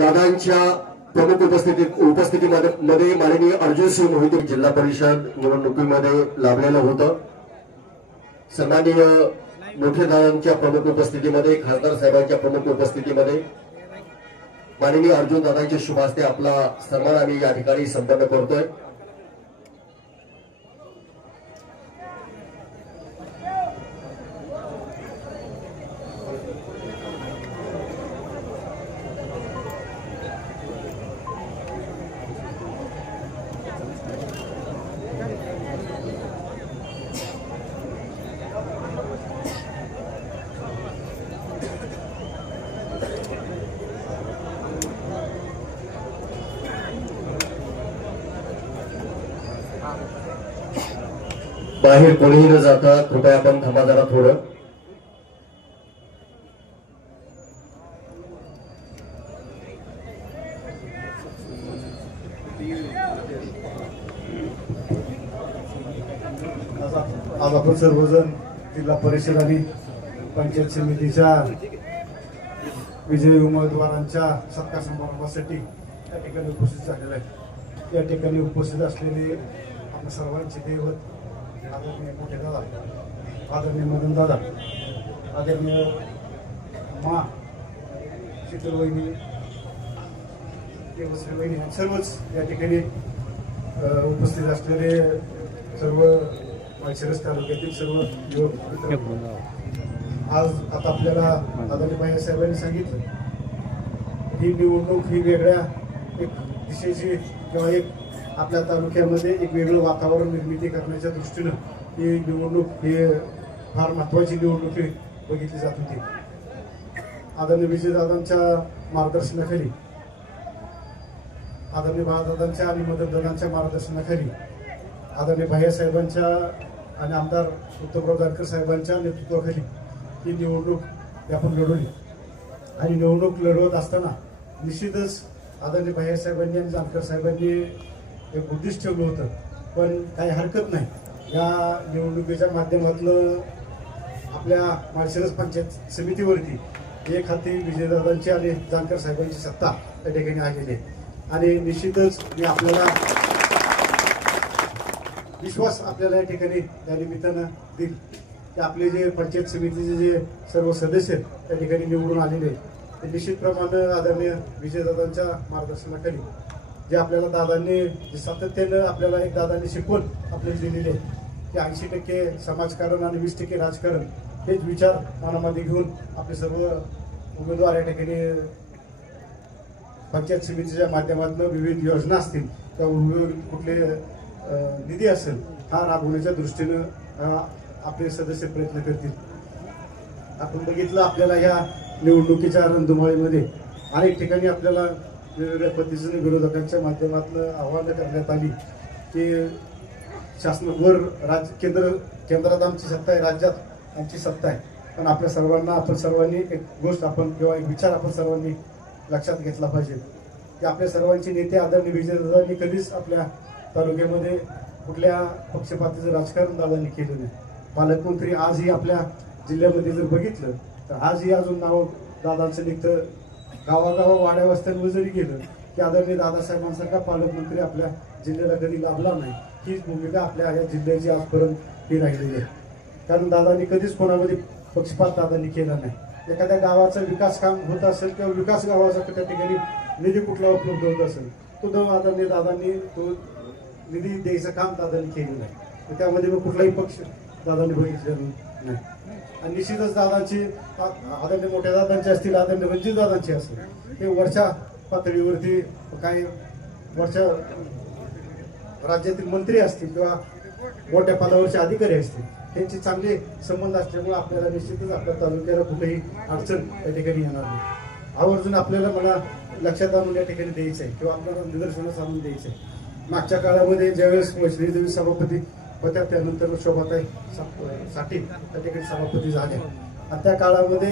दादांच्या प्रमुख उपस्थितीत उपस्थितीमध्ये मध्ये माननीय अर्जुन सिंह मोहिते जिल्हा परिषद निवडणुकीमध्ये लाभलेलं होतं. सन्माननीय मोठे दादांच्या प्रमुख उपस्थितीमध्ये खासदार साहेबांच्या प्रमुख उपस्थितीमध्ये माननीय अर्जुन दादांच्या शुभ हस्ते आपला सन्मान आम्ही या ठिकाणी संपन्न करतोय. बाहेर कोणीही न जाता कृपया आपण थांबा जरा थोडं. आज आपण सर्वजण जिल्हा परिषद आणि पंचायत समितीच्या विजयी उमेदवारांच्या सत्कार समारंभासाठी या ठिकाणी उपस्थित झालेला आहे या ठिकाणी उपस्थित असलेले आपल्या सर्वांचे दैवत आदरणीय मोठे दादा आदरणीय मदन दादा आदरणीय मा शीतल वहिनी देवश्री वहिनी आणि सर्वच या ठिकाणी उपस्थित असलेले सर्व माळशिरस तालुक्यातील सर्व युवक आज आता आपल्याला आदरणीय भाई साहेबांनी सांगितलं ही निवडणूक ही वेगळ्या एक दिशेची किंवा एक आपल्या तालुक्यामध्ये एक वेगळं वातावरण निर्मिती करण्याच्या दृष्टीनं ही निवडणूक हे फार महत्वाची निवडणूक बघितली जात होती. आदरणीय विजयदादांच्या मार्गदर्शनाखाली आदरणीय बाळादादांच्या आणि मदतदादांच्या मार्गदर्शनाखाली आदरणीय भाईसाहेबांच्या आणि आमदार उत्तमराव जानकर साहेबांच्या नेतृत्वाखाली ही निवडणूक आपण लढवली. आणि निवडणूक लढवत असताना निश्चितच आदरणीय भाईसाहेबांनी आणि जानकर साहेबांनी हे उद्दिष्ट ठेवलं होतं पण काही हरकत नाही. या निवडणुकीच्या माध्यमातून आपल्या माळशिरस पंचायत समितीवरती एक हाती विजयदादांची आणि जानकर साहेबांची सत्ता त्या ठिकाणी आलेली आहे. आणि निश्चितच मी आपल्याला विश्वास आपल्याला या ठिकाणी या निमित्तानं देईल की आपले जे पंचायत समितीचे जे सर्व सदस्य आहेत त्या ठिकाणी निवडून आलेले आहेत. ते निश्चितप्रमाणे आदरणीय विजयदादांच्या मार्गदर्शनाखाली जे आपल्याला दादांनी जे सातत्यानं आपल्याला एक दादांनी शिकवून आपल्याला दिलेली आहे की ऐंशी टक्के समाजकारण आणि वीस टक्के राजकारण हेच विचार मनामध्ये घेऊन आपले सर्व उमेदवार या ठिकाणी पंचायत समितीच्या माध्यमातून विविध योजना असतील त्या कुठले निधी असेल हा राबवण्याच्या दृष्टीनं आपले सदस्य प्रयत्न करतील. आपण बघितलं आपल्याला ह्या निवडणुकीच्या रणधुमाळीमध्ये अनेक ठिकाणी आपल्याला वेगवेगळ्या पद्धतीने विरोधकांच्या माध्यमातून आव्हानं करण्यात आली की शासनावर राज केंद्र केंद्रात आमची सत्ता आहे राज्यात आमची सत्ता आहे. पण आपल्या सर्वांना आपण सर्वांनी एक गोष्ट आपण किंवा एक विचार आपण सर्वांनी लक्षात घेतला पाहिजे. की आपल्या सर्वांचे नेते आदरणीय विजयदादांनी कधीच आपल्या तालुक्यामध्ये कुठल्या पक्षपातीचं राजकारण दादांनी केलं नाही. पालकमंत्री आजही आपल्या जिल्ह्यामध्ये जर बघितलं तर आजही अजून नाव दादांचं निघतं गावागावा वाड्या वस्त्यांवर जरी गेलं की आदरणीय दादासाहेबांसारखा पालकमंत्री आपल्या जिल्ह्याला कधी लाभला नाही हीच भूमिका आपल्या या जिल्ह्याची आजपर्यंत ही राहिलेली आहे. कारण दादांनी कधीच कोणामध्ये पक्षपात दादांनी केला नाही. एखाद्या गावाचा विकास काम होत असेल किंवा विकास गावाचा त्या ठिकाणी निधी कुठला उपलब्ध होत असेल तो तो आदरणीय दादांनी तो निधी द्यायचं काम दादांनी केलेलं नाही तर त्यामध्ये मग कुठलाही पक्ष दादांनी बघितलेलं नाही. आणि निश्चितच दादांची आ- आदरणीय मोठ्या दादांचे असतील आदरणीय रणजित दादांचे असतील हे वरच्या पातळीवरती काही वरच्या राज्यातील मंत्री असतील किंवा मोठ्या पदावरचे अधिकारी असतील त्यांचे चांगले संबंध असल्यामुळे आपल्याला निश्चितच आपल्या तालुक्याला कुठेही अडचण त्या ठिकाणी येणार नाही. आवर्जून आपल्याला मला लक्षात आणून या ठिकाणी द्यायचं आहे किंवा आपल्याला निदर्शनास आणून द्यायचं आहे मागच्या काळामध्ये ज्यावेळेस वैष्णवी सभापती होत्या त्यानंतर शोभाताई साठी त्या ठिकाणी सभापती झाल्या आणि त्या काळामध्ये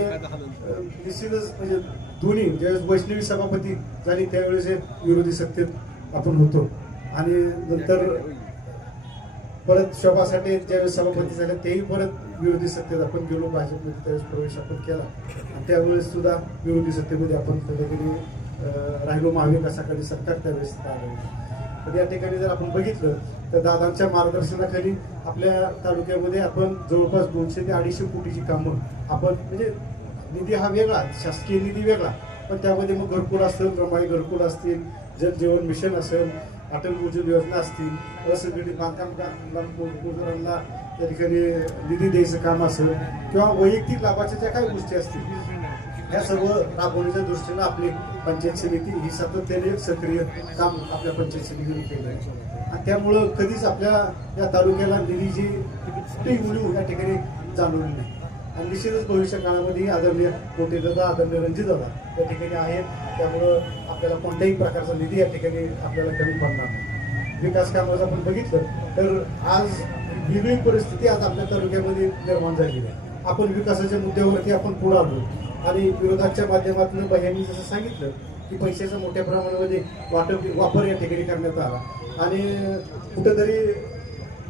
निश्चितच म्हणजे दोन्ही ज्यावेळेस वैष्णवी सभापती झाली त्यावेळेस हे विरोधी सत्तेत आपण होतो. आणि नंतर परत शोभासाठी ज्यावेळेस सभापती झाले तेही परत विरोधी सत्तेत आपण गेलो. भाजपमध्ये त्यावेळेस प्रवेश आपण केला. आणि त्यावेळेस सुद्धा विरोधी सत्तेमध्ये आपण त्या ठिकाणी अं, राहिलो. महाविकासाखाली सरकार त्यावेळेस तर या ठिकाणी जर आपण बघितलं तर दादांच्या मार्गदर्शनाखाली आपल्या तालुक्यामध्ये आपण जवळपास दोनशे ते अडीचशे कोटीची कामं आपण म्हणजे निधी हा वेगळा शासकीय निधी वेगळा पण त्यामध्ये मग घरकुल असतील रमाई घरकुल असतील जलजीवन मिशन असेल अटल भूजल योजना असतील असंघटित बांधकाम त्या ठिकाणी निधी द्यायचं काम असेल किंवा वैयक्तिक लाभाच्या ज्या काही गोष्टी असतील या सर्व राबवण्याच्या दृष्टीनं आपली पंचायत समिती ही सातत्याने सक्रिय काम आपल्या पंचायत समितीने केलं आहे आणि त्यामुळं कधीच आपल्या या तालुक्याला निधीची कुठेही उणीव या ठिकाणी जाणवली नाही. आणि निश्चितच भविष्य काळामध्ये आदरणीय मोठे दादा आदरणीय रणजित दादा या ठिकाणी आहेत. त्यामुळं आपल्याला कोणत्याही प्रकारचा निधी या ठिकाणी आपल्याला कमी पडणार नाही. विकास कामाचं आपण बघितलं तर आज वेगळी परिस्थिती आज आपल्या तालुक्यामध्ये निर्माण झालेली आहे. आपण विकासाच्या मुद्द्यावरती आपण पुढे आलो. आणि विरोधाच्या माध्यमातून यांनी जसं सांगितलं की पैशाचा मोठ्या प्रमाणामध्ये वाटप वापर या ठिकाणी करण्यात आला. आणि कुठंतरी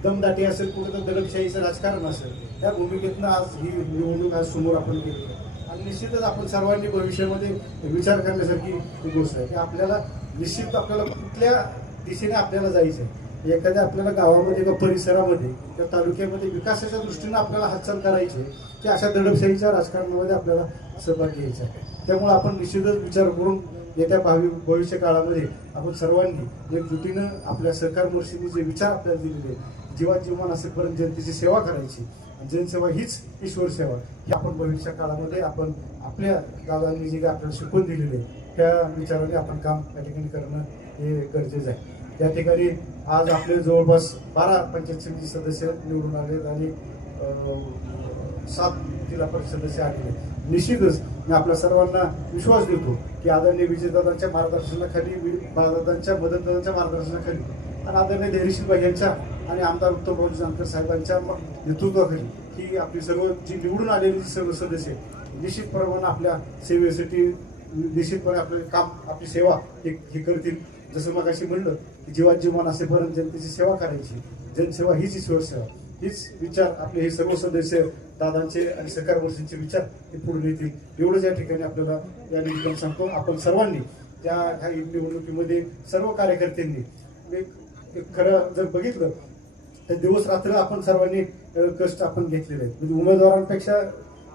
दमदाटी असेल कुठंतरी दगडशाहीचं राजकारण असेल त्या भूमिकेतनं आज ही निवडणूक आज समोर आपण केली. आणि निश्चितच आपण सर्वांनी भविष्यामध्ये विचार करण्यासारखी ही गोष्ट आहे की आपल्याला निश्चित आपल्याला कुठल्या दिशेने आपल्याला जायचं आहे एखाद्या आपल्याला गावामध्ये किंवा परिसरामध्ये किंवा तालुक्यामध्ये विकासाच्या दृष्टीनं आपल्याला हालचाल करायची आहे, की अशा दडपशाहीच्या राजकारणामध्ये आपल्याला सहभाग घ्यायचा आहे. त्यामुळे आपण निश्चितच विचार करून येत्या भावी भविष्य काळामध्ये आपण सर्वांनी एकजुटीनं आपल्या सरकार मुर्शीने जे विचार आपल्याला दिलेले आहेत, जीवात जीवन असेपर्यंत जनतेची सेवा करायची जनसेवा हीच ईश्वर सेवा ही आपण भविष्य काळामध्ये आपण आपल्या दादांनी जे काही आपल्याला शिकवून दिलेले आहे, त्या विचाराने आपण काम या ठिकाणी करणं हे गरजेचं आहे. या ठिकाणी आज आपले जवळपास बारा पंचायत समिती सदस्य निवडून आले आणि सात जिल्हा परिषद सदस्य आलेले निश्चितच मी आपल्या सर्वांना विश्वास देतो की आदरणीय विजयदादांच्या मार्गदर्शनाखाली वि- मदतदादांच्या मार्गदर्शनाखाली आणि आदरणीय धैर्यशील भाई यांच्या आणि आमदार उत्तमभाऊ जानकर साहेबांच्या नेतृत्वाखाली ही आपली सर्व जी निवडून आलेली सर्व सदस्य निश्चितप्रमाणे आपल्या सेवेसाठी निश्चितपणे आपले काम आपली सेवा हे हे करतील. जसं मग अशी म्हणलं जीवात जीवन असेपर्यंत जनतेची सेवा करायची जनसेवा हीच ईश्वरसेवा हीच विचार आपले हे सर्व सदस्य दादांचे आणि सरकार वर्षांचे विचार हे पुढे येतील एवढंच या ठिकाणी आपल्याला या निमित्तानं सांगतो. आपण सर्वांनी त्या ह्या निवडणुकीमध्ये सर्व कार्यकर्त्यांनी एक खरं जर बघितलं तर दिवस रात्र आपण सर्वांनी कष्ट आपण घेतलेले आहेत. म्हणजे उमेदवारांपेक्षा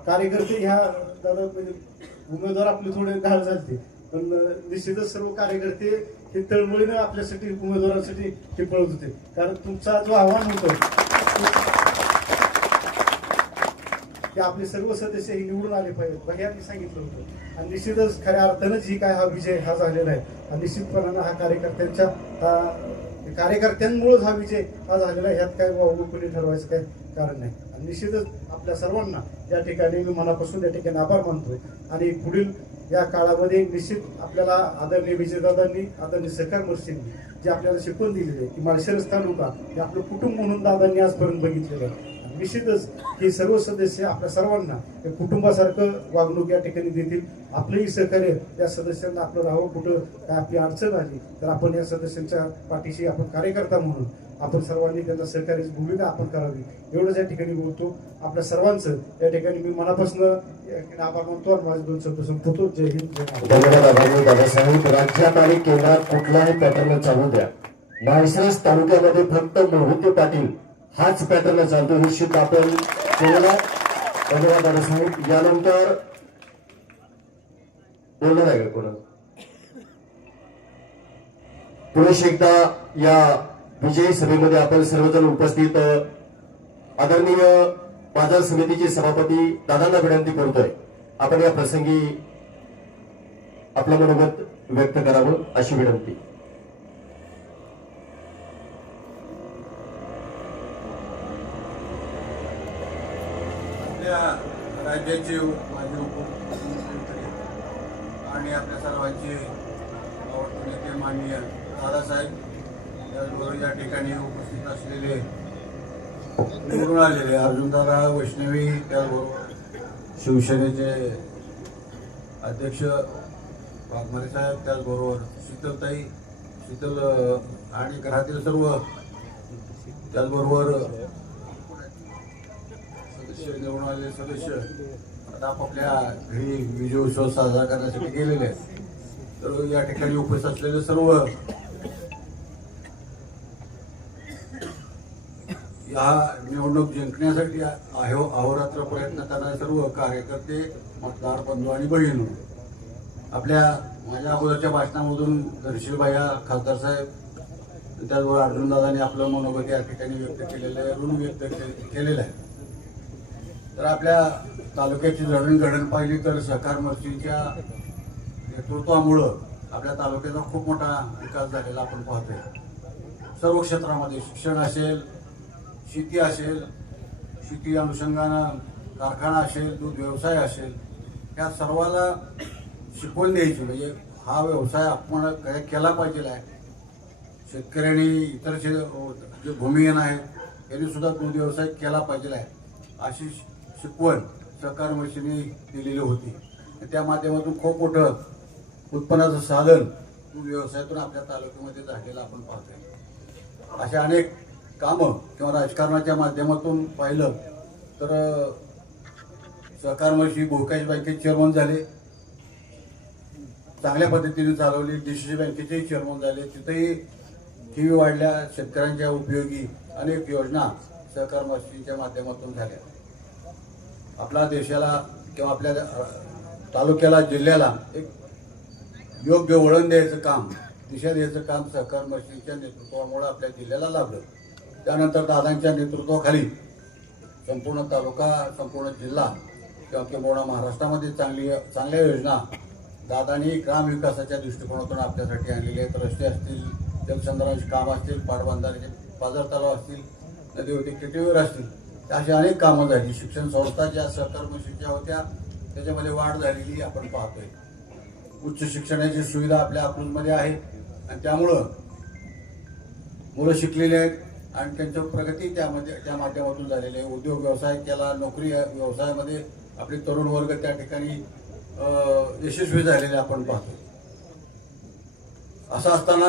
कार्यकर्ते ह्या दादा म्हणजे उमेदवार आपले थोडे घाल झालते. पण निश्चितच सर्व कार्यकर्ते हे तळमळीनं आपल्यासाठी उमेदवारांसाठी हे पळत होते. कारण तुमचा जो आव्हान होतं की आपले सर्व सदस्य हे निवडून आले पाहिजेत. भैयांनी सांगितलं होतं. आणि निश्चितच खऱ्या अर्थानंच ही काय हा विजय हा झालेला आहे. आणि निश्चितपणानं हा कार्यकर्त्यांच्या कार्यकर्त्यांमुळेच हा विजय हा झालेला आहे. ह्यात काय वावगं कोणी ठरवायचं काय कारण नाही. आणि निश्चितच आपल्या सर्वांना या ठिकाणी मी मनापासून या ठिकाणी आभार मानतोय. आणि पुढील या काळामध्ये निश्चित आपल्याला आदरणीय विजयदादांनी आदरणीय सरकार मर्सींनी जे आपल्याला शिकवून दिलेले आहे की माळशिरस तालुका हे आपलं कुटुंब म्हणून दादांनी आजपर्यंत बघितलेलं आहे. निश्चितच हे सर्व सदस्य आपल्या सर्वांना एक कुटुंबासारखं वागणूक या ठिकाणी देतील. आपलंही सहकार्य या सदस्यांना आपलं राहावं. कुठं काय आपली अडचण आली तर आपण या सदस्यांच्या पाठीशी आपण कार्यकर्ता म्हणून आपण सर्वांनी त्यांना सहकार्याची भूमिका आपण करावी. एवढंच या ठिकाणी बोलतो. आपल्या सर्वांचं या ठिकाणी मी मनापासून आभार मानतो आणि माझे दोन शब्द होतो जय हिंद जय धन्यवाद आभारी. दादासाहेब राज्यात आणि केंद्रात कुठलाही पॅटर्न चालू द्या. माळशिरस तालुक्यामध्ये फक्त मोहिते पाटील हाच पॅटर्न चालतो हे शिक आपण केलेला धन्यवाद दादासाहेब यानंतर बोलणार आहे का कोण पुरुष एकदा या विजयी सभेमध्ये आपण सर्वजण उपस्थित आदरणीय बाजार समितीचे सभापती दादांना विनंती करतोय. आपण या प्रसंगी आपलं मनोगत व्यक्त करावं अशी विनंती. आपल्या राज्याचे माजी उपमुख्यमंत्री आणि आपल्या सर्वांचे आवडते नेते माननीय दादासाहेब त्याचबरोबर या ठिकाणी उपस्थित असलेले निवडून आलेले अर्जुनदादा वैष्णवी त्याचबरोबर शिवसेनेचे अध्यक्ष वाघमारे साहेब त्याचबरोबर शीतलताई शीतल आणि घरातील सर्व त्याचबरोबर सदस्य निवडून आलेले सदस्य आता आपापल्या घरी विजय उत्सव साजरा करण्यासाठी गेलेले आहेत. तर या ठिकाणी उपस्थित असलेले सर्व या निवडणूक जिंकण्यासाठी अहो अहोरात्र प्रयत्न करणारे सर्व कार्यकर्ते मतदार बंधू आणि बहिणी. आपल्या माझ्या अगोदरच्या भाषणामधून दर्शीलबाया खासदार साहेब त्याचबरोबर अर्जुनदादांनी आपलं मनोगत या ठिकाणी व्यक्त केलेलं आहे ऋण व्यक्त के- केलेलं आहे. तर आपल्या तालुक्याची जडणघडण पाहिली तर सहकार मर्चीच्या नेतृत्वामुळं आपल्या तालुक्याचा खूप मोठा विकास झालेला आपण पाहतोय. सर्व क्षेत्रामध्ये शिक्षण असेल शेती असेल शेती अनुषंगानं कारखाना असेल दूध व्यवसाय असेल या सर्वाला शिकवून द्यायची. म्हणजे हा व्यवसाय आपण काय केला पाहिजे आहे. शेतकऱ्यांनी इतर शे जे भूमिहीन आहेत यांनी सुद्धा दूध व्यवसाय केला पाहिजे आहे. अशी शिकवण सहकार मशीनी दिलेली होती. त्या माध्यमातून खूप मोठं उत्पन्नाचं साधन दूध व्यवसायातून आपल्या तालुक्यामध्ये झालेलं आपण पाहतोय. अशा अनेक कामं किंवा राजकारणाच्या माध्यमातून पाहिलं तर सहकार मशी भोकाश बँकेचे चेअरमन झाले. चांगल्या पद्धतीने चालवली. डीसीसी बँकेचेही चेअरमन झाले. तिथेही टी व्ही वाढल्या शेतकऱ्यांच्या उपयोगी अनेक योजना सहकार मशीच्या माध्यमातून झाल्या. आपल्या देशाला किंवा आपल्या तालुक्याला जिल्ह्याला एक योग्य वळण द्यायचं काम दिशा द्यायचं काम सहकार मशीच्या नेतृत्वामुळे आपल्या जिल्ह्याला लाभलं. त्यानंतर दादांच्या नेतृत्वाखाली संपूर्ण तालुका संपूर्ण जिल्हा किंवा किंबहुना महाराष्ट्रामध्ये चांगली चांगल्या योजना दादानी ग्रामविकासाच्या दृष्टिकोनातून आपल्यासाठी आणलेले आहेत. रस्ते असतील जलसंधारणाची काम असतील पाटबंधारे पाजर तलाव असतील नदीवरती केटीवर असतील अशी अनेक कामं झाली. शिक्षण संस्था ज्या सहकार होत्या त्याच्यामध्ये वाढ झालेली आपण पाहतोय. उच्च शिक्षणाची सुविधा आपल्या अकलूजमध्ये आहे. आणि त्यामुळं मुलं शिकलेली आहेत. आणि त्यांच्या प्रगती त्यामध्ये त्या माध्यमातून झालेली आहे. उद्योग व्यवसाय केला नोकरी व्यवसायामध्ये आपले तरुण वर्ग त्या ठिकाणी यशस्वी झालेले आपण पाहतो असं असताना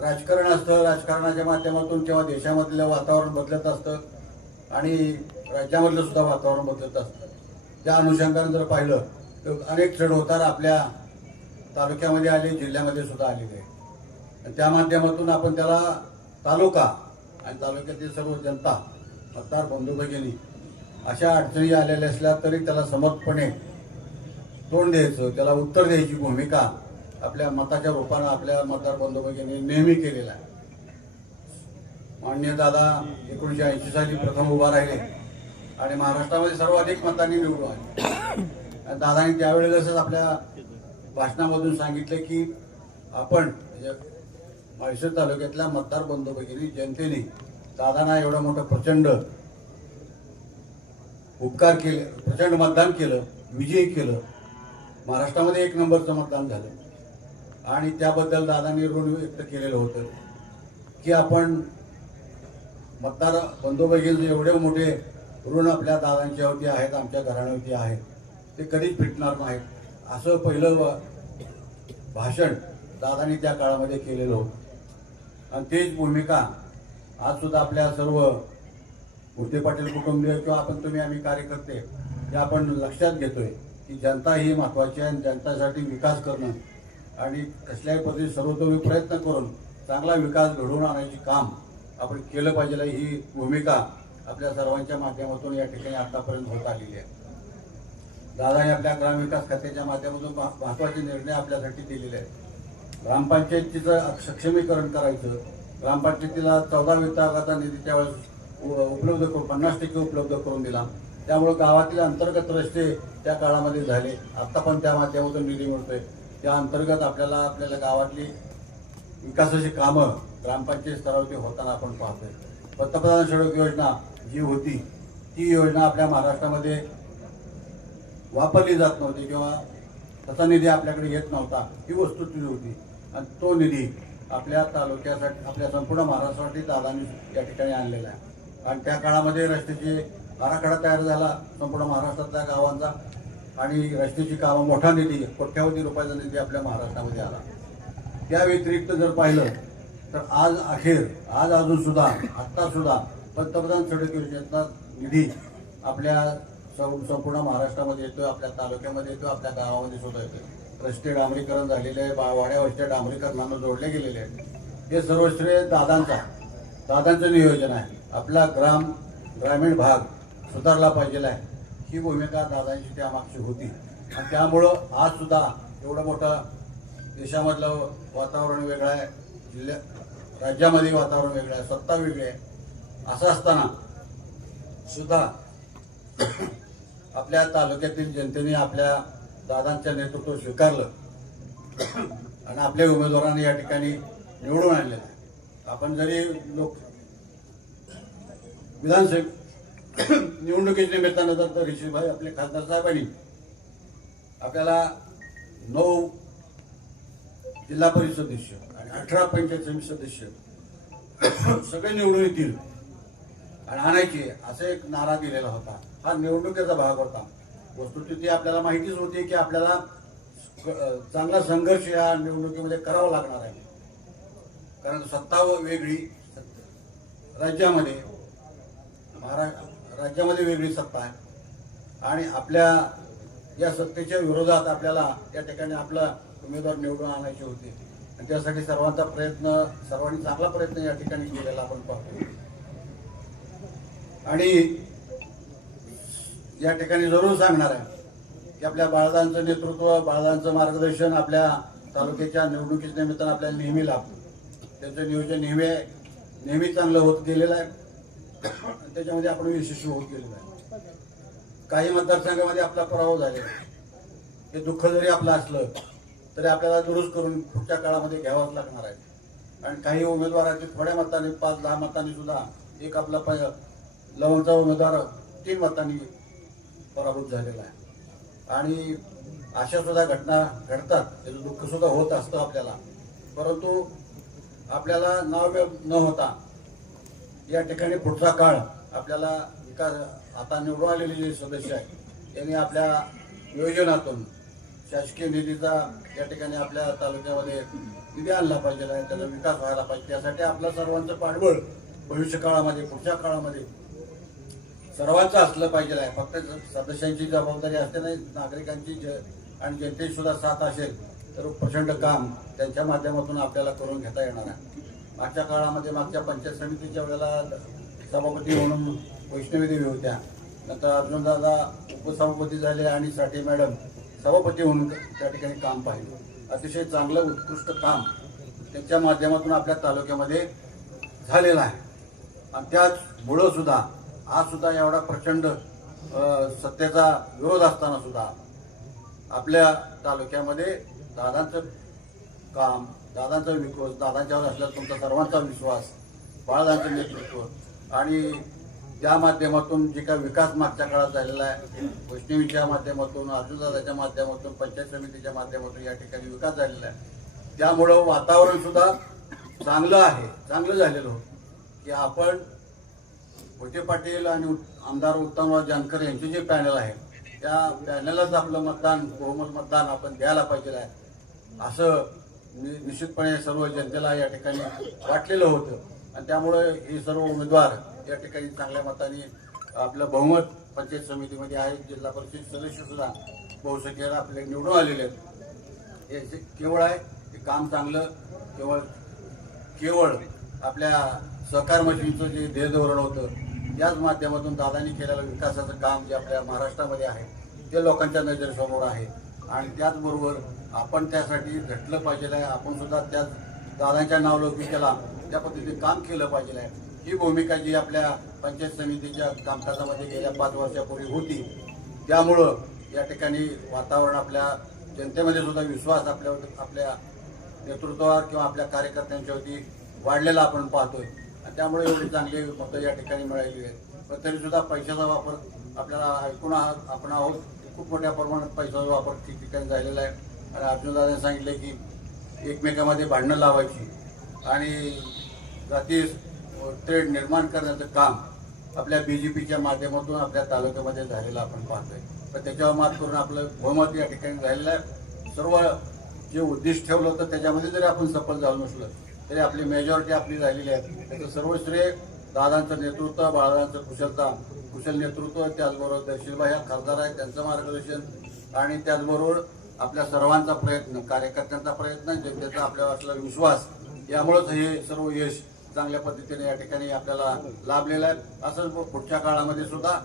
राजकारण असतं. राजकारणाच्या माध्यमातून किंवा देशामधलं वातावरण बदलत असतं आणि राज्यामधलं सुद्धा वातावरण बदलत असतं. त्या अनुषंगाने जर पाहिलं तर अनेक चढ उतार आपल्या तालुक्यामध्ये आले जिल्ह्यामध्ये सुद्धा आलेले आहे त्या माध्यमातून आपण त्याला तालुका आणि तालुक्यातील सर्व जनता मतदार बंधू भगिनी अशा अडचणी आलेल्या असल्या तरी त्याला समर्थपणे तोंड द्यायचं त्याला उत्तर द्यायची भूमिका आपल्या मताच्या रूपानं आपल्या मतदार बंधू भगिनी नेहमी केलेला आहे. माननीय दादा एकोणीसशे ऐंशी साली प्रथम उभा राहिले आणि महाराष्ट्रामध्ये सर्वाधिक मतांनी निवडून आले. आणि दादांनी त्यावेळेलाच आपल्या भाषणामधून सांगितलं की आपण म्हणजे म्हैसूर तालुक्यातल्या मतदार बंधू भगिनी जनतेने दादांना एवढं मोठं प्रचंड उपकार केले प्रचंड मतदान केलं विजयी केलं. महाराष्ट्रामध्ये एक नंबरचं मतदान झालं. आणि त्याबद्दल दादांनी ऋण व्यक्त केलेलं होतं. की आपण मतदार बंधू एवढे मोठे ऋण आपल्या दादांच्यावरती आहेत आमच्या घराण्यावरती आहेत ते कधीच फिटणार नाहीत. असं पहिलं भाषण दादांनी त्या काळामध्ये केलेलं होतं. आणि तेच भूमिका आज सुद्धा आपल्या सर्व मोठे पाटील कुटुंबीय किंवा आपण तुम्ही आम्ही कार्यकर्ते हे आपण लक्षात घेतोय की जनता ही महत्वाची आहे आणि जनतासाठी विकास करणं आणि कसल्याही पद्धती सर्वतोपरी प्रयत्न करून चांगला विकास घडवून आणायचे काम आपण केलं पाहिजे ही भूमिका आपल्या सर्वांच्या माध्यमातून या ठिकाणी आतापर्यंत होत आलेली आहे. दादाने आपल्या ग्रामविकास खात्याच्या माध्यमातून मह- महत्त्वाचे निर्णय आपल्यासाठी दिलेले आहेत. ग्रामपंचायतीचं सक्षमीकरण करायचं. ग्रामपंचायतीला चौदा विभागाचा निधी त्यावेळेस उपलब्ध करून पन्नास टक्के उपलब्ध करून दिला. त्यामुळे गावातील अंतर्गत रस्ते त्या काळामध्ये झाले. आत्ता पण त्या माध्यमातून निधी मिळतोय. त्या अंतर्गत आपल्याला आपल्याला गावातली विकासाची कामं ग्रामपंचायत स्तरावरती होताना आपण पाहतोय. पंतप्रधान सडक योजना जी होती ती योजना आपल्या महाराष्ट्रामध्ये वापरली जात नव्हती किंवा तसा निधी आपल्याकडे येत नव्हता. ही वस्तुस्थिती होती. आणि तो निधी आपल्या तालुक्यासाठी आपल्या संपूर्ण महाराष्ट्रासाठी दादांनी या ठिकाणी आणलेला आहे. आणि त्या काळामध्ये रस्त्याची आराखडा तयार झाला संपूर्ण महाराष्ट्रातल्या गावांचा. आणि रस्त्याची कामं मोठा निधी कोट्यावधी रुपयाचा निधी आपल्या महाराष्ट्रामध्ये आला. त्या व्यतिरिक्त जर पाहिलं तर आज अखेर आज अजून सुद्धा आत्ता सुद्धा पंतप्रधान सडक योजनेचा निधी आपल्या संपूर्ण महाराष्ट्रामध्ये येतोय आपल्या तालुक्यामध्ये येतोय आपल्या गावामध्ये सुद्धा येतोय. रस्ते डांबरीकरण झालेले आहे बा- वाड्यावरच्या डांबरीकरणानं जोडले गेलेले आहेत. हे सर्व श्रेय दादांचा दादांचं नियोजन आहे. आपला ग्राम ग्रामीण भाग सुधारला पाहिजे आहे. ही भूमिका दादांची त्यामागची होती. आणि त्यामुळं आज सुद्धा एवढं मोठं देशामधलं वातावरण वेगळं आहे. जिल्ह्या राज्यामध्ये वातावरण वेगळं आहे. सत्ता वेगळी आहे. असं असताना सुद्धा आपल्या तालुक्यातील जनतेने आपल्या दादांच्या नेतृत्व स्वीकारलं. आणि आपल्या उमेदवारांनी या ठिकाणी निवडून आणलेलं आहे. आपण जरी लोक विधानसभा निवडणुकीच्या निमित्तानं जर तर ऋषीभाई आपले खासदार साहेबांनी आपल्याला नऊ जिल्हा परिषद सदस्य आणि अठरा पंचायत समिती सदस्य सगळे निवडून येतील. आणि आणायचे असा एक नारा दिलेला होता. हा निवडणुकीचा भाग होता. वस्तुस्थिती आपल्याला माहितीच होती की आपल्याला चांगला संघर्ष या निवडणुकीमध्ये करावा लागणार आहे. कारण सत्ता वेगळी राज्यामध्ये महारा राज्यामध्ये वेगळी सत्ता आहे. आणि आपल्या या सत्तेच्या विरोधात आपल्याला या ठिकाणी आपला उमेदवार निवडून आणायचे होते. आणि त्यासाठी सर्वांचा प्रयत्न सर्वांनी चांगला प्रयत्न या ठिकाणी केलेला आपण पाहतो. आणि या ठिकाणी जरूर सांगणार आहे की आपल्या बाळदांचं नेतृत्व बाळदांचं मार्गदर्शन आपल्या तालुक्याच्या निवडणुकीच्या निमित्तानं आपल्याला नेहमी लाभतं. त्यांचं नियोजन नेहमी नेहमी चांगलं होत गेलेलं आहे. आणि त्याच्यामध्ये आपण यशस्वी होत गेलेलो आहे. काही मतदारसंघामध्ये आपला पराभव झालेला आहे. हे दुःख जरी आपलं असलं तरी आपल्याला दुरुस्त करून पुढच्या काळामध्ये घ्यावाच लागणार आहे. आणि काही उमेदवारांचे थोड्या मतांनी पाच दहा मतांनी सुद्धा एक आपला प लवणचा उमेदवार तीन मतांनी पराभूत झालेला आहे. आणि अशा सुद्धा घटना घडतात. त्याचं दुःख सुद्धा होत असतं आपल्याला. परंतु आपल्याला नाव न होता या ठिकाणी पुढचा काळ आपल्याला विकास आता निवडून आलेले जे सदस्य आहेत त्यांनी आपल्या नियोजनातून शासकीय निधीचा या ठिकाणी आपल्या तालुक्यामध्ये निधी आणला पाहिजे त्याचा विकास व्हायला पाहिजे. त्यासाठी आपलं सर्वांचं पाठबळ भविष्य काळामध्ये पुढच्या काळामध्ये सर्वांचं असलं पाहिजे आहे. फक्त सदस्यांची जबाबदारी असते नाही नागरिकांची ज आणि जनतेची सुद्धा साथ असेल तर प्रचंड काम त्यांच्या माध्यमातून आपल्याला करून घेता येणार आहे. मागच्या काळामध्ये मागच्या पंचायत समितीच्या वेळेला सभापती म्हणून वैष्णवी देवी होत्या. नंतर अर्जुनदादा उपसभापती झाले आणि साठी मॅडम सभापती म्हणून त्या ठिकाणी काम पाहिलं. अतिशय चांगलं उत्कृष्ट काम त्यांच्या माध्यमातून आपल्या तालुक्यामध्ये झालेलं आहे. आणि त्याचमुळं सुद्धा आज सुद्धा एवढा प्रचंड सत्तेचा विरोध असताना सुद्धा आपल्या तालुक्यामध्ये दादांचं काम दादांचा विश्वास दादांच्यावर असलेला तुमचा सर्वांचा विश्वास बाळदांचं नेतृत्व आणि त्या माध्यमातून जे काही विकास मागच्या काळात झालेला आहे वैष्णवीच्या माध्यमातून अर्जुनदादाच्या माध्यमातून पंचायत समितीच्या माध्यमातून या ठिकाणी विकास झालेला आहे. त्यामुळं वातावरण सुद्धा चांगलं आहे चांगलं झालेलं होतं की आपण मोठे पाटील आणि आमदार उत्तमराव जानकर यांचे जे पॅनल आहे त्या पॅनलच आपलं मतदान बहुमत मतदान आपण द्यायला पाहिजे आहे. असं नि- निश्चितपणे सर्व जनतेला या ठिकाणी वाटलेलं होतं. आणि त्यामुळे हे सर्व उमेदवार या ठिकाणी चांगल्या मताने आपलं बहुमत पंचायत समितीमध्ये आहे जिल्हा परिषद सदस्य सुद्धा बहुसंख्येला आपले निवडून आलेले आहेत. हे जे केवळ आहे ते काम चांगलं केवळ केवळ आपल्या सहकार मशीनचं जे ध्येय धोरण होतं याच माध्यमातून दादांनी केलेलं विकासाचं काम जे आपल्या महाराष्ट्रामध्ये आहे ते लोकांच्या नजरेसमोर आहे. आणि त्याचबरोबर आपण त्यासाठी झटलं पाहिजे आहे. आपण सुद्धा त्याच दादांच्या नावलौकिकेला त्या पद्धतीने काम केलं पाहिजे आहे. ही भूमिका जी आपल्या पंचायत समितीच्या कामकाजामध्ये गेल्या पाच वर्षापूर्वी होती त्यामुळं या ठिकाणी वातावरण आपल्या जनतेमध्ये सुद्धा विश्वास आपल्या आपल्या नेतृत्वावर किंवा आपल्या कार्यकर्त्यांच्यावरती वाढलेला आपण पाहतोय. त्यामुळे एवढी चांगली मतं या ठिकाणी मिळालेली आहेत. पण तरी सुद्धा पैशाचा वापर आपल्याला ऐकून आहात आपण आहोत. खूप मोठ्या प्रमाणात पैशाचा वापर ठिकठिकाणी झालेला आहे. आणि अर्जुनदादाने सांगितले की एकमेकामध्ये भांडणं लावायची आणि जाती ट्रेड निर्माण करण्याचं काम आपल्या बी जे पीच्या माध्यमातून आपल्या तालुक्यामध्ये झालेलं आपण पाहतोय. तर त्याच्यावर मात करून आपलं बहुमत या ठिकाणी झालेलं आहे. सर्व जे उद्दिष्ट ठेवलं होतं त्याच्यामध्ये जरी आपण सफल झालो नसलं तरी आपली मेजॉरिटी आपली झालेली आहे त्याचं सर्व श्रेय दादांचं नेतृत्व बाळांचं कुशलता कुशल नेतृत्व त्याचबरोबर दर्शीलबाई ह्या खासदार आहेत त्यांचं मार्गदर्शन आणि त्याचबरोबर आपल्या सर्वांचा प्रयत्न कार्यकर्त्यांचा प्रयत्न जनतेचा आपल्यावर असलेला विश्वास. यामुळेच हे सर्व यश चांगल्या पद्धतीने या ठिकाणी आपल्याला लाभलेलं आहे. असंच पुढच्या काळामध्ये सुद्धा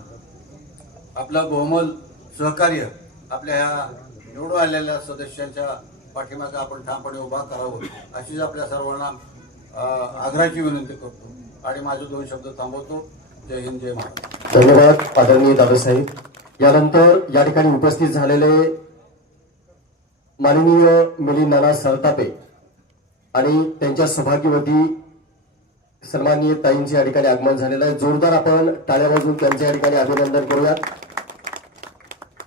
आपलं बहुमल सहकार्य आपल्या ह्या निवडून आलेल्या सदस्यांच्या पाठीमागे आपण ठामपणे उभा करावं अशीच आपल्या सर्वांना आग्रहाची विनंती करतो. आणि माझे दोन शब्द थांबवतो. जय हिंद जय महाराज धन्यवाद आदरणीय दादासाहेब. यानंतर या ठिकाणी उपस्थित झालेले माननीय मिलिंद नाना सरतापे आणि त्यांच्या सौभाग्यवती सन्माननीय ताईंचे या ठिकाणी आगमन झालेलं आहे. जोरदार आपण टाळ्या वाजवून त्यांच्या या ठिकाणी अभिनंदन करूयात.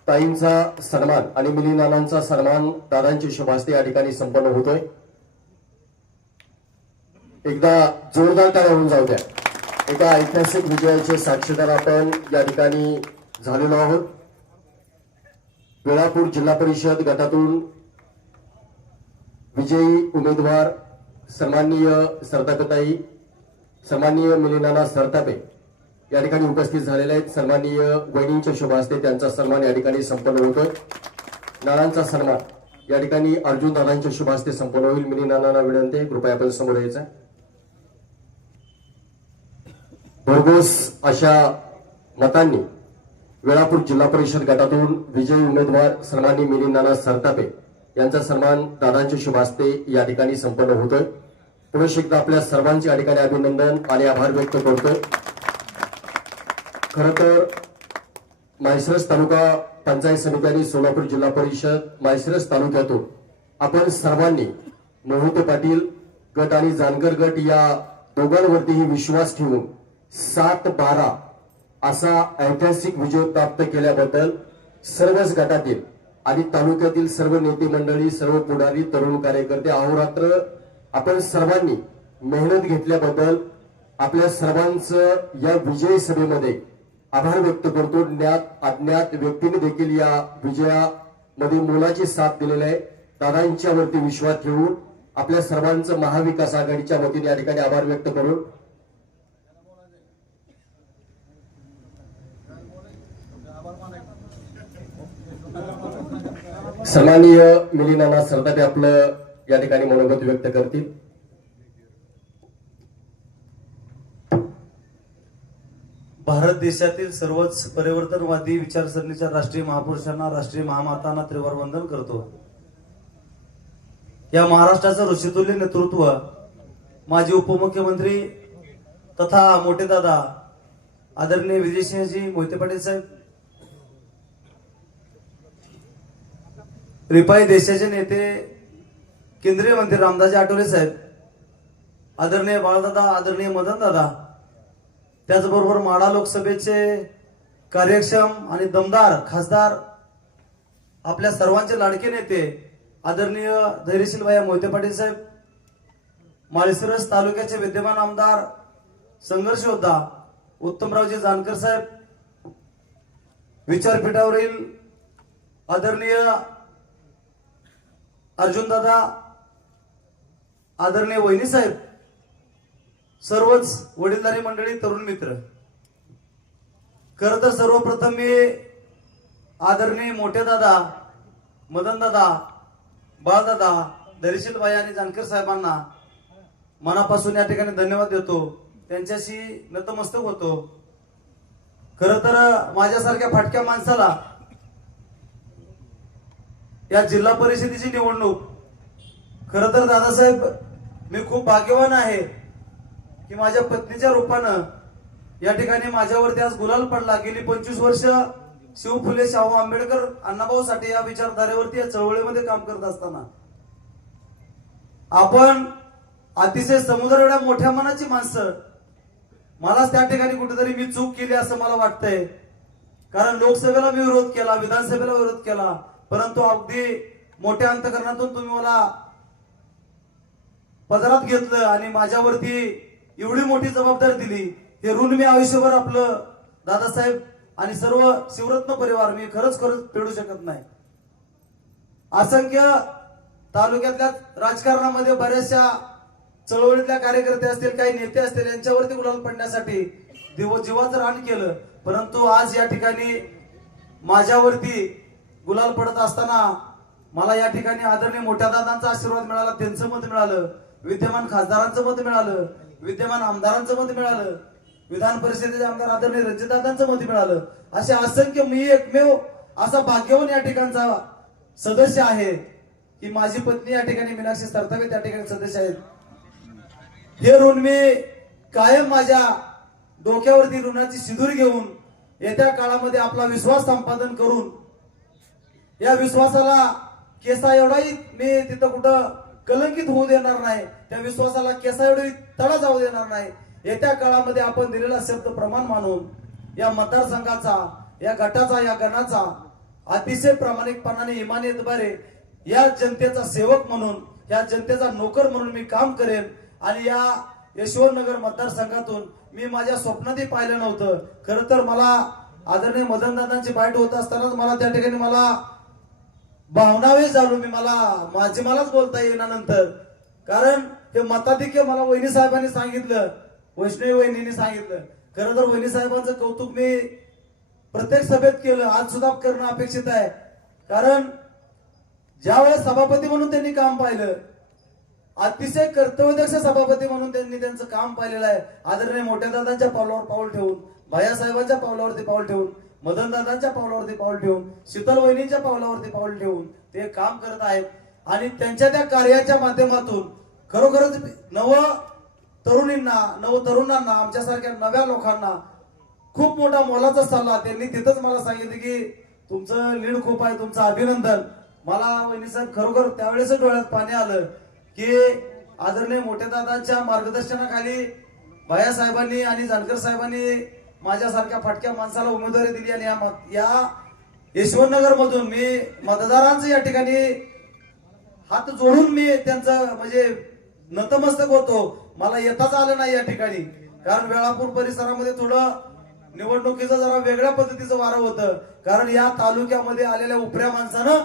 ताईंचा सन्मान आणि मिलीनानांचा नानांचा सन्मान दादांची शुभास्ते या ठिकाणी संपन्न होतोय. एकदा जोरदार टाळ्या होऊन जाऊ द्या. एका ऐतिहासिक विजयाचे साक्षीदार आपण या ठिकाणी झालेलो आहोत. वेळापूर जिल्हा परिषद गटातून विजयी उमेदवार सन्माननीय सरतापेताई सन्माननीय मिलिनाना सरतापे या ठिकाणी उपस्थित झालेले आहेत सन्माननीय वहिनींच्या शुभ असते त्यांचा सन्मान या ठिकाणी संपन्न होतोय. नानांचा सन्मान या ठिकाणी अर्जुन दादांच्या शुभ हस्ते संपन्न होईल. मिलिनाना विनंती आहे, कृपया आपण समोर यायचं भरघोस अशा मतांनी वेळापूर जिल्हा परिषद गटातून विजयी उमेदवार सन्मानी मिनी नाना सरतापे यांचा सन्मान दादांच्या शुभ हस्ते या ठिकाणी संपन्न होतोय. पुरुष एकदा आपल्या सर्वांचे या ठिकाणी अभिनंदन आणि आभार व्यक्त करतोय. खरं तर मायसरस तालुका पंचायत समिती आणि सोलापूर जिल्हा परिषद मायसरस तालुक्यातून आपण सर्वांनी मोहित पाटील गट आणि जानकर गट या दोघांवरतीही विश्वास ठेवून सात बारा असा ऐतिहासिक विजय प्राप्त केल्याबद्दल सर्वच गटातील आणि तालुक्यातील सर्व नेते मंडळी सर्व पुढारी तरुण कार्यकर्ते अहोरात्र आपण सर्वांनी मेहनत घेतल्याबद्दल आपल्या सर्वांचं या विजयी सभेमध्ये आभार व्यक्त करतो. ज्ञात अज्ञात व्यक्तीने देखील या विजयामध्ये मोलाची साथ दिलेली आहे. दादांच्या वरती विश्वास ठेवून आपल्या सर्वांचं महाविकास आघाडीच्या वतीने या ठिकाणी आभार व्यक्त करून सन्माननीय मिलिनाना ते आपलं या ठिकाणी मनोगत व्यक्त करतील. भारत देशातील सर्वच परिवर्तनवादी विचारसरणीच्या राष्ट्रीय महापुरुषांना राष्ट्रीय महामातांना त्रिवार वंदन करतो. या महाराष्ट्राचं ऋषितुल्य नेतृत्व माजी उपमुख्यमंत्री तथा मोठे दादा आदरणीय विजयसिंहजी मोहिते पाटील साहेब रिपाई देशाचे नेते केंद्रीय मंत्री रामदासजी आठवले साहेब आदरणीय बाळदादा आदरणीय मदन दादा त्याचबरोबर माडा लोकसभेचे कार्यक्षम आणि दमदार खासदार आपल्या सर्वांचे लाडके नेते आदरणीय धैर्यशील भाई मोहिते पाटील साहेब माळेसरस तालुक्याचे विद्यमान आमदार संघर्ष योद्धा उत्तमरावजी जानकर साहेब विचारपीठावरील आदरणीय अर्जुनदादा आदरणीय वहिनी साहेब सर्वच वडीलधारी मंडळी तरुण मित्र. खर तर सर्वप्रथम मी आदरणीय मोठे दादा मदन दादा बाळदादा दरिशील बाई आणि जानकर साहेबांना मनापासून या ठिकाणी धन्यवाद देतो. त्यांच्याशी नतमस्तक होतो. खर तर माझ्यासारख्या फाटक्या माणसाला या जिल्हा परिषदेची निवडणूक खर तर दादासाहेब मी खूप भाग्यवान आहे. की माझ्या पत्नीच्या रूपानं या ठिकाणी माझ्यावरती आज गुलाल पडला. गेली पंचवीस वर्ष शिव फुले शाहू आंबेडकर अण्णाभाऊ साठे या विचारधारेवरती या चळवळीमध्ये काम करत असताना. आपण अतिशय समुद्र एवढ्या मोठ्या मनाची माणसं. मलाच त्या ठिकाणी कुठेतरी मी चूक केली असं मला वाटतंय. कारण लोकसभेला मी विरोध केला विधानसभेला विरोध केला. परंतु अगदी मोठ्या अंतकरणातून तुम्ही मला पदरात घेतलं आणि माझ्यावरती एवढी मोठी जबाबदारी दिली. हे ऋण मी आयुष्यभर आपलं दादासाहेब आणि सर्व शिवरत्न परिवार मी खरंच खरंच फेडू शकत नाही. असंख्य तालुक्यातल्या राजकारणामध्ये बऱ्याचशा चळवळीतल्या कार्यकर्ते असतील काही नेते असतील यांच्यावरती गुलाल पडण्यासाठी दिव जीवाचं रान केलं. परंतु आज या ठिकाणी माझ्यावरती गुलाल पडत असताना मला या ठिकाणी आदरणीय मोठ्या दादांचा आशीर्वाद मिळाला त्यांचं मत मिळालं विद्यमान खासदारांचं मत मिळालं. विद्यमान आमदारांचं मत मिळालं. विधान परिषदेचे आमदार आदरणीय रणजितदादांचं मत मिळालं. असे असंख्य मी एकमेव असा भाग्यवान या ठिकाणचा सदस्य आहे की माझी पत्नी या ठिकाणी मीनाक्षी सरतावे त्या ठिकाणी सदस्य आहेत. हे ऋण मी कायम माझ्या डोक्यावरती ऋणाची सिंदूर घेऊन येत्या काळामध्ये आपला विश्वास संपादन करून या विश्वासाला केसा एवढाही मी तिथं कुठं कलंकित होऊ देणार नाही त्या विश्वासाला केसा एवढी तडा जाऊ देणार नाही. येत्या काळामध्ये आपण दिलेला शब्द प्रमाण मानून या मतदारसंघाचा या गटाचा या गणाचा अतिशय प्रामाणिकपणाने इमानियतद्वारे या जनतेचा सेवक म्हणून या जनतेचा नोकर म्हणून मी काम करेन. आणि या यशवंतनगर मतदारसंघातून मी माझ्या स्वप्नातही पाहिलं नव्हतं. खरं तर मला आदरणीय मदनदादांची बाईट होत असतानाच मला त्या ठिकाणी मला भावनावे झालो मी मला माझी मलाच बोलता येईना नंतर. कारण हे मताधिक्य मला वहिनी साहेबांनी सांगितलं वैष्णवी वहिनीने सांगितलं. खरं तर वहिनी साहेबांचं कौतुक मी प्रत्येक सभेत केलं आज सुद्धा करणं अपेक्षित आहे. कारण ज्यावेळेस सभापती म्हणून त्यांनी काम पाहिलं अतिशय कर्तव्यदक्ष सभापती म्हणून त्यांनी त्यांचं काम पाहिलेलं आहे. आदरणीय मोठ्या दादांच्या पावलावर पाऊल ठेवून भैयासाहेबांच्या पावलावरती पाऊल ठेवून मदन दादांच्या पावलावरती पाऊल ठेवून शीतल वहिनीच्या पावलावरती पाऊल ठेवून ते काम करत आहेत. आणि त्यांच्या त्या कार्याच्या माध्यमातून खरोखरच नव तरुणींना नव तरुणांना आमच्यासारख्या नव्या लोकांना खूप मोठा मोलाचा सल्ला त्यांनी तिथंच मला सांगितलं की तुमचं लीड खूप आहे तुमचं अभिनंदन. मला वहिनी साहेब खरोखर त्यावेळेस डोळ्यात पाणी आलं की आदरणीय मोठ्या दादाच्या मार्गदर्शनाखाली भाया साहेबांनी आणि जानकर साहेबांनी माझ्यासारख्या फाटक्या माणसाला उमेदवारी दिली आणि या मत- या यशवंतनगर मधून मी मतदारांचं या ठिकाणी हात जोडून मी त्यांचं म्हणजे नतमस्तक होतो. मला येताच आलं नाही या ठिकाणी. कारण वेळापूर परिसरामध्ये थोडं निवडणुकीचं जरा वेगळ्या पद्धतीचं वारं होतं. कारण या तालुक्यामध्ये आलेल्या उपऱ्या माणसानं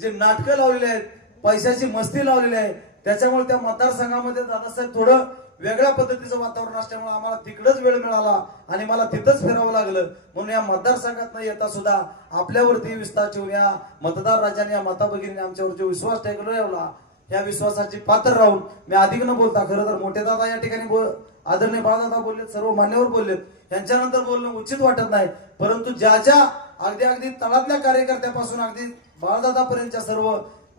जे नाटकं लावलेली आहेत पैशाची मस्ती लावलेली आहे त्याच्यामुळे त्या मतदारसंघामध्ये दादासाहेब थोडं वेगळ्या पद्धतीचं वातावरण असल्यामुळे आम्हाला तिकडच वेळ मिळाला आणि मला तिथंच फिरावं लागलं. म्हणून या मतदारसंघात न येता सुद्धा आपल्यावरती विस्तार ठेवून या मतदार राजाने या माता भगिनीने आमच्यावरती विश्वास ठेवला या विश्वासाची पात्र राहून मी अधिक न बोलता खरं तर मोठे दादा या ठिकाणी बोल आदरणीय बाळदादा बोललेत सर्व मान्यवर बोललेत. यांच्यानंतर बोलणं उचित वाटत नाही. परंतु ज्या ज्या अगदी अगदी तळातल्या कार्यकर्त्यापासून अगदी बाळदादापर्यंतच्या सर्व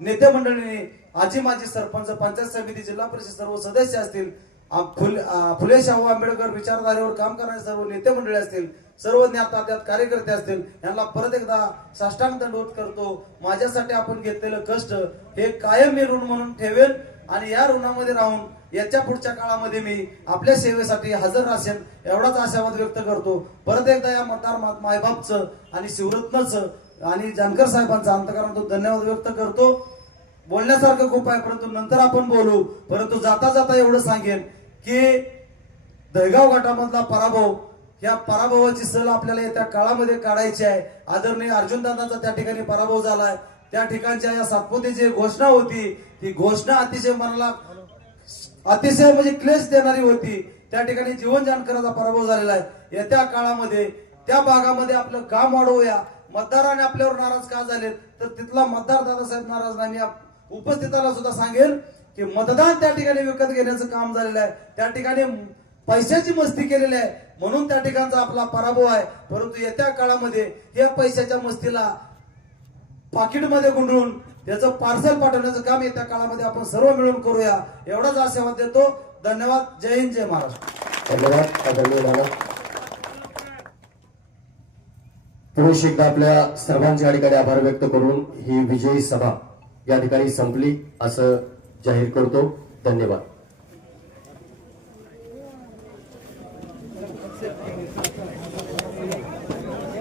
नेते मंडळींनी आजी माजी सरपंच पंचायत समिती जिल्हा परिषद सर्व सदस्य असतील फुल फुले शाहू आंबेडकर विचारधारेवर काम करणारे सर्व नेते मंडळी असतील सर्व ज्ञाता त्यात कार्यकर्ते असतील यांना परत एकदा साष्टांग दंडवत करतो. माझ्यासाठी आपण घेतलेलं कष्ट हे कायम मी ऋण म्हणून ठेवेन आणि या ऋणामध्ये राहून याच्या पुढच्या काळामध्ये मी आपल्या सेवेसाठी हजर असेल एवढाच आशावाद व्यक्त करतो. परत एकदा या मतदार मा- मायबापचं आणि शिवरत्नचं आणि जानकर साहेबांचा अंतकरणातून धन्यवाद व्यक्त करतो. बोलण्यासारखं खूप आहे परंतु नंतर आपण बोलू. परंतु जाता जाता एवढं सांगेन की दहगाव गटामधला पराभव या पराभवाची सल आपल्याला येत्या काळामध्ये काढायची आहे. आदरणीय अर्जुनदादांचा त्या ठिकाणी पराभव झालाय. त्या ठिकाणच्या या सातपुतीची घोषणा होती ती घोषणा अतिशय मनाला अतिशय म्हणजे क्लेश देणारी होती. त्या ठिकाणी जीवन जानकराचा पराभव झालेला आहे. येत्या काळामध्ये त्या भागामध्ये आपलं काम वाढवूया. मतदाराने आपल्यावर नाराज का झाले तर तिथला मतदार दादासाहेब नाराज नाही. उपस्थिताला सुद्धा सांगेल की मतदान त्या ठिकाणी विकत घेण्याचं काम झालेलं आहे. त्या ठिकाणी पैशाची मस्ती केलेली आहे. म्हणून त्या ठिकाणचा आपला पराभव आहे. परंतु येत्या काळामध्ये या पैशाच्या मस्तीला पाकिटमध्ये गुंडळून त्याचं पार्सल पाठवण्याचं काम येत्या काळामध्ये आपण सर्व मिळून करूया. एवढाच आशीर्वाद देतो. धन्यवाद. जय हिंद जय महाराष्ट्र. धन्यवाद. पुरुष एकदा आपल्या सर्वांच्या ठिकाणी आभार व्यक्त करून ही विजयी सभा या ठिकाणी संपली असं जाहीर करतो. धन्यवाद.